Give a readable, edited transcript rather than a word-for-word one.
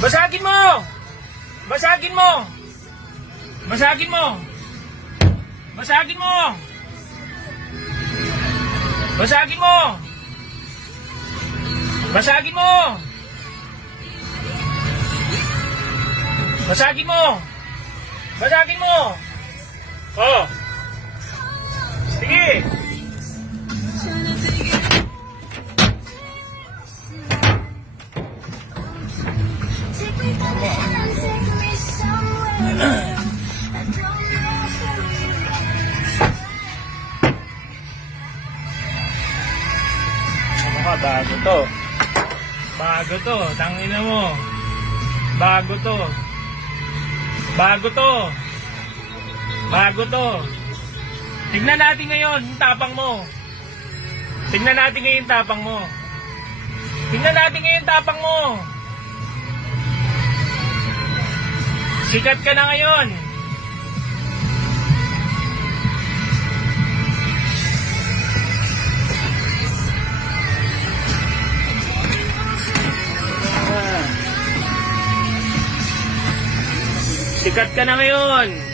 Basagin mo! Basagin mo! Basagin mo! Basagin mo! Basagin mo! Basagin mo! Basagin mo! Basagin mo! Oh! Sige! Bago to. Bago to. Tangina mo. Bago to. Bago to. Bago to. Tignan natin ngayon yung tapang mo. Tignan natin ngayon yung tapang mo. Tignan natin ngayon yung tapang mo. Sikat ka na ngayon. Sikat ka na ngayon.